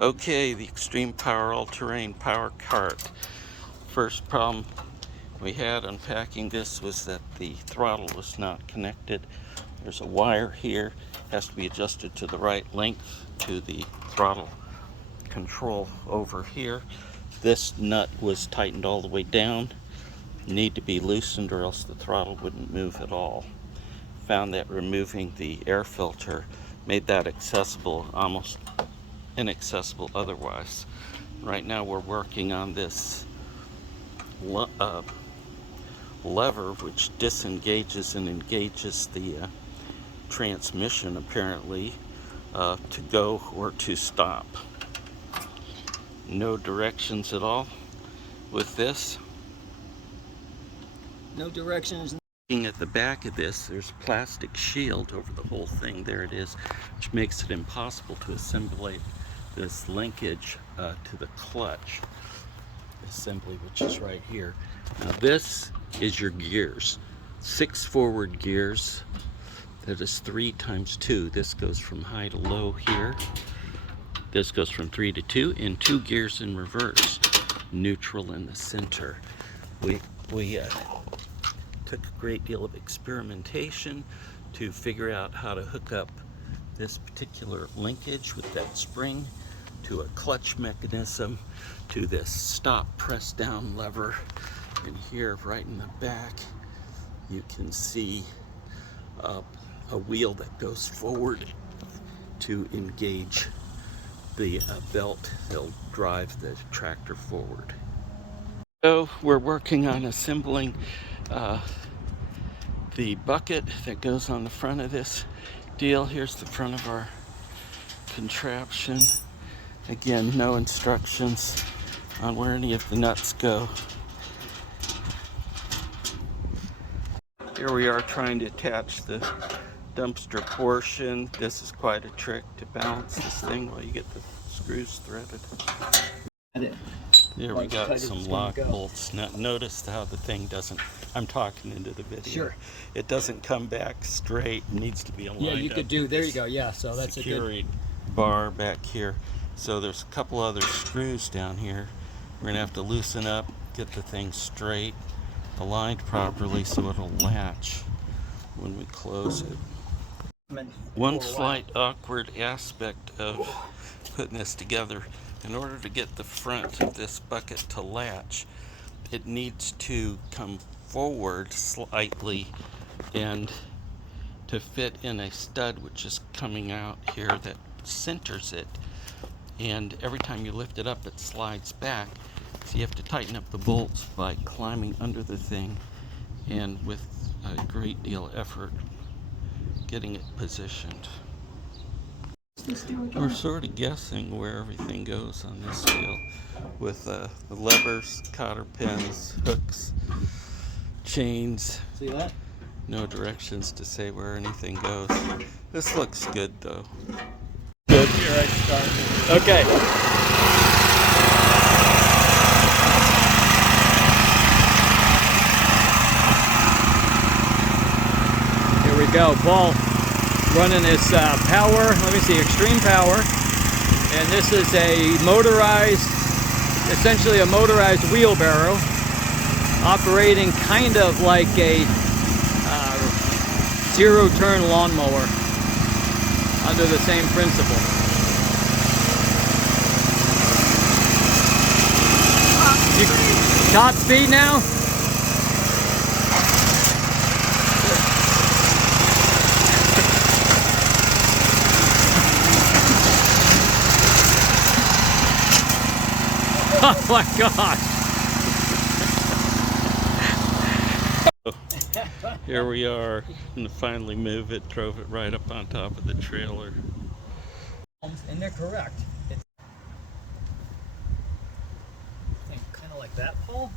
Okay, the Extremepower all-terrain power cart. First problem we had unpacking this was that the throttle was not connected. There's a wire here, has to be adjusted to the right length to the throttle control over here. This nut was tightened all the way down, need to be loosened or else the throttle wouldn't move at all. Found that removing the air filter made that accessible, almost inaccessible otherwise. Right now we're working on this lever which disengages and engages the transmission apparently to go or to stop. No directions at all with this. No directions. Looking at the back of this, there's a plastic shield over the whole thing. There it is, which makes it impossible to assemblate this linkage to the clutch assembly, which is right here. Now this is your gears, 6 forward gears. That is 3 times 2. This goes from high to low here. This goes from 3 to 2, and 2 gears in reverse, neutral in the center. We took a great deal of experimentation to figure out how to hook up this particular linkage with that spring to a clutch mechanism, to this stop press down lever. And here right in the back you can see a wheel that goes forward to engage the belt that'll drive the tractor forward. So we're working on assembling the bucket that goes on the front of this deal. Here's the front of our contraption. Again, no instructions on where any of the nuts go. Here we are trying to attach the dumpster portion. This is quite a trick to balance this thing while you get the screws threaded. There we got some lock bolts. Now notice how the thing doesn't, I'm talking into the video. Sure. It doesn't come back straight. It needs to be aligned. Yeah, you could do, there you go, yeah, so that's a security bar back here. So there's a couple other screws down here. We're gonna have to loosen up, get the thing straight, aligned properly so it'll latch when we close it. One slight awkward aspect of putting this together, in order to get the front of this bucket to latch, it needs to come forward slightly and to fit in a stud which is coming out here that centers it. And every time you lift it up, it slides back. So you have to tighten up the bolts by climbing under the thing, and with a great deal of effort getting it positioned. We're sort of guessing where everything goes on this deal with the levers, cotter pins, hooks, chains. See that? No directions to say where anything goes. This looks good though. Good. Here I start. Okay. Here we go. Paul running this power, let me see, Extremepower. And this is a motorized, essentially a motorized wheelbarrow, operating kind of like a zero-turn lawnmower under the same principle. Top speed now? Oh my gosh! Here we are, and finally move it, drove it right up on top of the trailer. And they're correct. It's kind of like that, Paul.